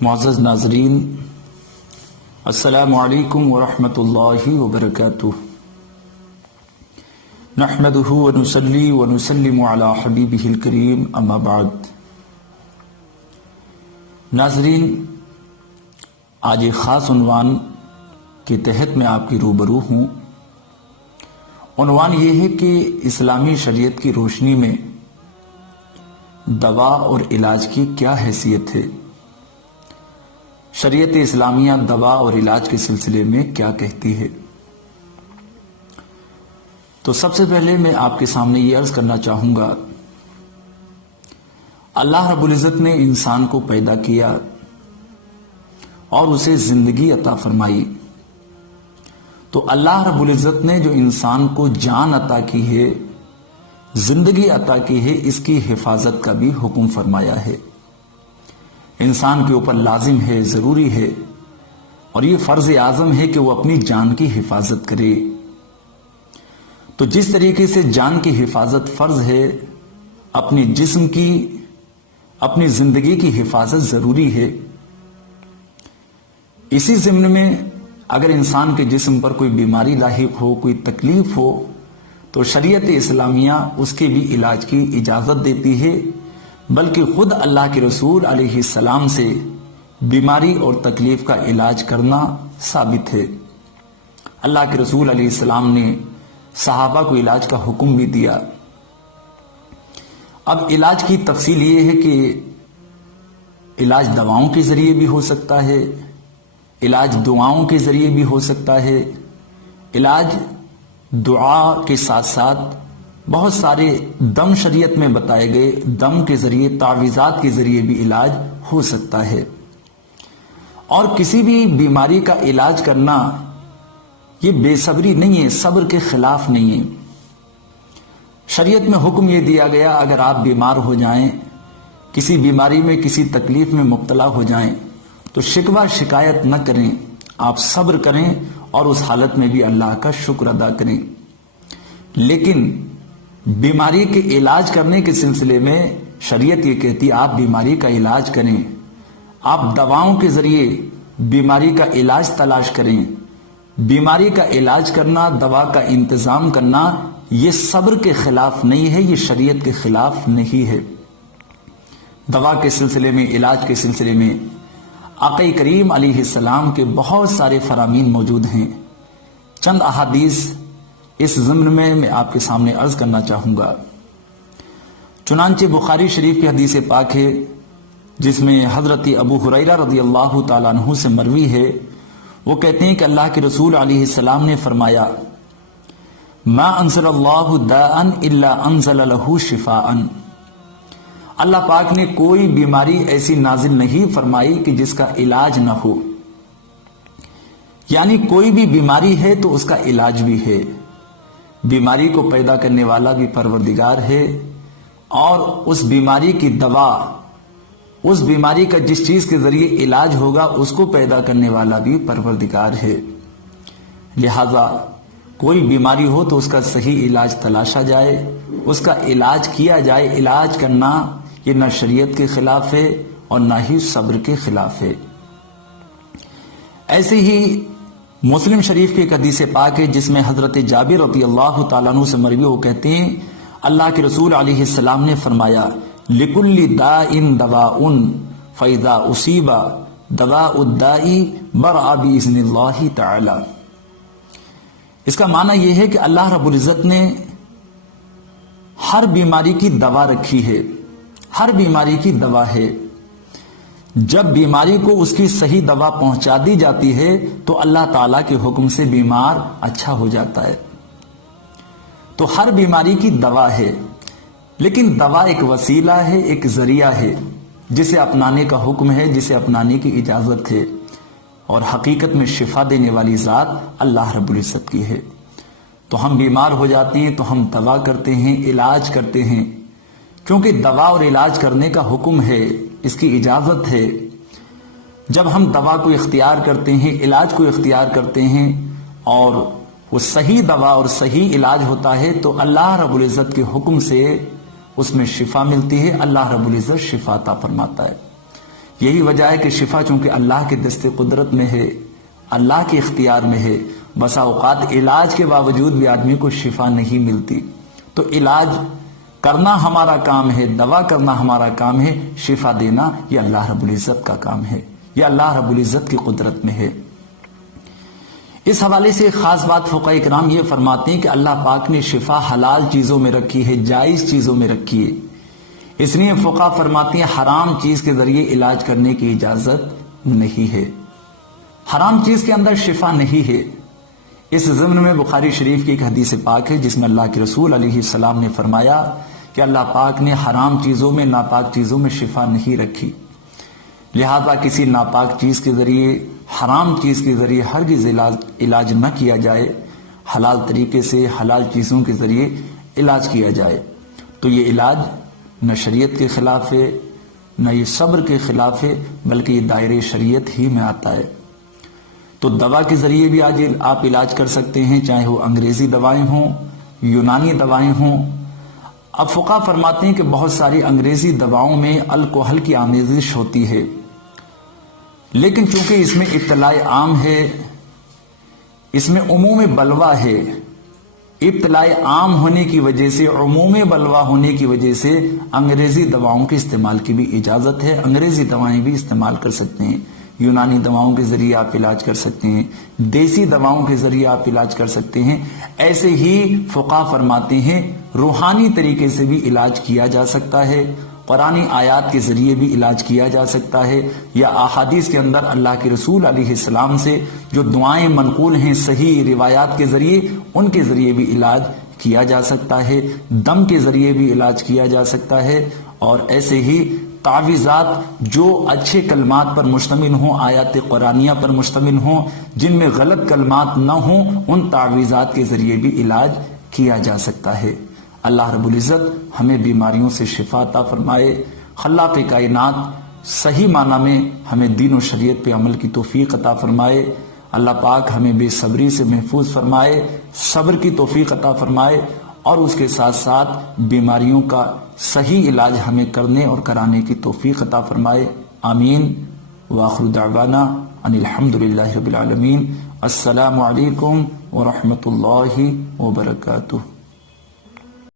معزز ناظرین، السلام علیکم ورحمۃ اللہ وبرکاتہ۔ نحمدہ ونصلی ونسلم علی حبیبہ الکریم، اما بعد۔ ناظرین، آج ایک خاص عنوان کے تحت میں آپ کی روبرو ہوں۔ عنوان یہ ہے کہ اسلامی شریعت کی روشنی میں دوا اور علاج کی کیا حیثیت ہے۔ شریعت اسلامیہ دوا اور علاج کے سلسلے میں کیا کہتی ہے۔ تو سب سے پہلے میں آپ کے سامنے یہ عرض کرنا چاہوں گا، اللہ رب العزت نے انسان کو پیدا کیا اور اسے زندگی عطا فرمائی، تو اللہ رب العزت نے جو انسان کو جان عطا کی ہے، زندگی عطا کی ہے، اس کی حفاظت کا بھی حکم فرمایا ہے۔ انسان کے اوپر لازم ہے، ضروری ہے، اور یہ فرض اعظم ہے کہ وہ اپنی جان کی حفاظت کرے۔ تو جس طریقے سے جان کی حفاظت فرض ہے، اپنے جسم کی، اپنی زندگی کی حفاظت ضروری ہے۔ اسی ضمن میں اگر انسان کے جسم پر کوئی بیماری لاحق ہو، کوئی تکلیف ہو، تو شریعت اسلامیہ اس کے بھی علاج کی اجازت دیتی ہے، بلکہ خود اللہ کے رسول علیہ السلام سے بیماری اور تکلیف کا علاج کرنا ثابت ہے۔ اللہ کے رسول علیہ السلام نے صحابہ کو علاج کا حکم بھی دیا۔ اب علاج کی تفصیل یہ ہے کہ علاج دواؤں کے ذریعے بھی ہو سکتا ہے، علاج دعاؤں کے ذریعے بھی ہو سکتا ہے، علاج دعا کے ساتھ ساتھ بہت سارے دم شریعت میں بتائے گئے دم کے ذریعے، تعویذات کے ذریعے بھی علاج ہو سکتا ہے۔ اور کسی بھی بیماری کا علاج کرنا یہ بے صبری نہیں ہے، صبر کے خلاف نہیں ہے۔ شریعت میں حکم یہ دیا گیا، اگر آپ بیمار ہو جائیں، کسی بیماری میں، کسی تکلیف میں مبتلا ہو جائیں، تو شکوہ شکایت نہ کریں، آپ صبر کریں اور اس حالت میں بھی اللہ کا شکر ادا کریں۔ لیکن بیماری کے علاج کرنے کے سلسلے میں شریعت یہ کہتی ہے آپ بیماری کا علاج کریں، آپ دواؤں کے ذریعے بیماری کا علاج تلاش کریں۔ بیماری کا علاج کرنا، دوا کا انتظام کرنا، یہ صبر کے خلاف نہیں ہے، یہ شریعت کے خلاف نہیں ہے۔ دوا کے سلسلے میں، علاج کے سلسلے میں آقا کریم علیہ السلام کے بہت سارے فرامین موجود ہیں۔ چند احادیث اس ضمن میں آپ کے سامنے عرض کرنا چاہوں گا۔ چنانچہ بخاری شریف کی حدیث پاک ہے، جس میں حضرت ابو ہریرہ رضی اللہ تعالیٰ عنہ سے مروی ہے، وہ کہتے ہیں کہ اللہ کے رسول علیہ السلام نے فرمایا، ما انزل اللہ داء الا انزل له شفاء۔ اللہ پاک نے کوئی بیماری ایسی نازل نہیں فرمائی کہ جس کا علاج نہ ہو، یعنی کوئی بھی بیماری ہے تو اس کا علاج بھی ہے۔ بیماری کو پیدا کرنے والا بھی پروردگار ہے، اور اس بیماری کی دوا، اس بیماری کا جس چیز کے ذریعے علاج ہوگا، اس کو پیدا کرنے والا بھی پروردگار ہے۔ لہذا کوئی بیماری ہو تو اس کا صحیح علاج تلاشا جائے، اس کا علاج کیا جائے۔ علاج کرنا یہ نہ شریعت کے خلاف ہے اور نہ ہی صبر کے خلاف ہے۔ ایسے ہی مسلم شریف کی ایک حدیث پاک ہے، جس میں حضرت جابر رضی اللہ تعالیٰ عنہ سے مروی، وہ کہتے ہیں اللہ کے رسول علیہ السلام نے فرمایا، لِكُلِّ دَاءٍ دَوَاءٌ فَإِذَا أُصِيبَ دَوَاءُ الدَّاءِ بَرَأَ بِإِذْنِ اللَّهِ تَعَالَى۔ اس کا معنی یہ ہے کہ اللہ رب العزت نے ہر بیماری کی دوا رکھی ہے، ہر بیماری کی دوا ہے۔ جب بیماری کو اس کی صحیح دوا پہنچا دی جاتی ہے تو اللہ تعالیٰ کے حکم سے بیمار اچھا ہو جاتا ہے۔ تو ہر بیماری کی دوا ہے، لیکن دوا ایک وسیلہ ہے، ایک ذریعہ ہے، جسے اپنانے کا حکم ہے، جسے اپنانے کی اجازت ہے، اور حقیقت میں شفا دینے والی ذات اللہ رب العزت کی ہے۔ تو ہم بیمار ہو جاتے ہیں تو ہم دوا کرتے ہیں، علاج کرتے ہیں، کیونکہ دوا اور علاج کرنے کا حکم ہے، اس کی اجازت ہے۔ جب ہم دوا کو اختیار کرتے ہیں، علاج کو اختیار کرتے ہیں، اور وہ صحیح دوا اور صحیح علاج ہوتا ہے، تو اللہ رب العزت کے حکم سے اس میں شفا ملتی ہے، اللہ رب العزت شفا عطا فرماتا ہے۔ یہی وجہ ہے کہ شفا چونکہ اللہ کے دست قدرت میں ہے، اللہ کے اختیار میں ہے، بسا اوقات علاج کے باوجود بھی آدمی کو شفا نہیں ملتی، تو علاج کرنا ہمارا کام ہے، دوا کرنا ہمارا کام ہے، شفا دینا یہ اللہ رب العزت کا کام ہے، یہ اللہ رب العزت کی قدرت میں ہے۔ اس حوالے سے ایک خاص بات فقہاء کرام یہ فرماتے ہیں کہ اللہ پاک نے شفا حلال چیزوں میں رکھی ہے، جائز چیزوں میں رکھی ہے، اس لیے فقہاء فرماتے ہیں حرام چیز کے ذریعے علاج کرنے کی اجازت نہیں ہے، حرام چیز کے اندر شفا نہیں ہے۔ اس ضمن میں بخاری شریف کی ایک حدیث پاک ہے جس میں اللہ کے رسول علیہ السلام نے فرمایا کہ اللہ پاک نے حرام چیزوں میں، ناپاک چیزوں میں شفا نہیں رکھی، لہذا کسی ناپاک چیز کے ذریعے، حرام چیز کے ذریعے ہرگز علاج نہ کیا جائے، حلال طریقے سے حلال چیزوں کے ذریعے علاج کیا جائے۔ تو یہ علاج نہ شریعت کے خلاف ہے، نہ یہ صبر کے خلاف ہے، بلکہ یہ دائرے شریعت ہی میں آتا ہے۔ تو دوا کے ذریعے بھی آج آپ علاج کر سکتے ہیں، چاہے وہ انگریزی دوائیں ہوں، یونانی دوائیں ہوں۔ اب فقہاء فرماتے ہیں کہ بہت ساری انگریزی دواؤں میں الکحل کی آمیزش ہوتی ہے، لیکن چونکہ اس میں اطلاع عام ہے، اس میں عموم بلوہ ہے، اطلاع عام ہونے کی وجہ سے، عموم بلوہ ہونے کی وجہ سے انگریزی دواؤں کے استعمال کی بھی اجازت ہے، انگریزی دوائیں بھی استعمال کر سکتے ہیں، یونانی دواؤں کے ذریعے آپ علاج کر سکتے ہیں، دیسی دواؤں کے ذریعے آپ علاج کر سکتے ہیں۔ ایسے ہی فقہاء فرماتے ہیں روحانی طریقے سے بھی علاج کیا جا سکتا ہے، قرآنی آیات کے ذریعے بھی علاج کیا جا سکتا ہے، یا احادیث کے اندر اللہ کے رسول علیہ السلام سے جو دعائیں منقول ہیں صحیح روایات کے ذریعے، ان کے ذریعے بھی علاج کیا جا سکتا ہے، دم کے ذریعے بھی علاج کیا جا سکتا ہے، اور ایسے ہی تعویذات جو اچھے کلمات پر مشتمل ہوں، آیات قرآنیہ پر مشتمل ہوں، جن میں غلط کلمات نہ ہوں، ان تعویذات کے ذریعے بھی علاج کیا جا سکتا ہے۔ اللہ رب العزت ہمیں بیماریوں سے شفا عطا فرمائے، خلاق کائنات صحیح معنی میں ہمیں دین و شریعت پہ عمل کی توفیق عطا فرمائے، اللہ پاک ہمیں بے صبری سے محفوظ فرمائے، صبر کی توفیق عطا فرمائے، اور اس کے ساتھ ساتھ بیماریوں کا صحیح علاج ہمیں کرنے اور کرانے کی توفیق عطا فرمائے۔ آمین۔ وآخر دعوانا ان الحمد للہ رب العالمین۔ السلام علیکم ورحمۃ اللہ وبرکاتہ۔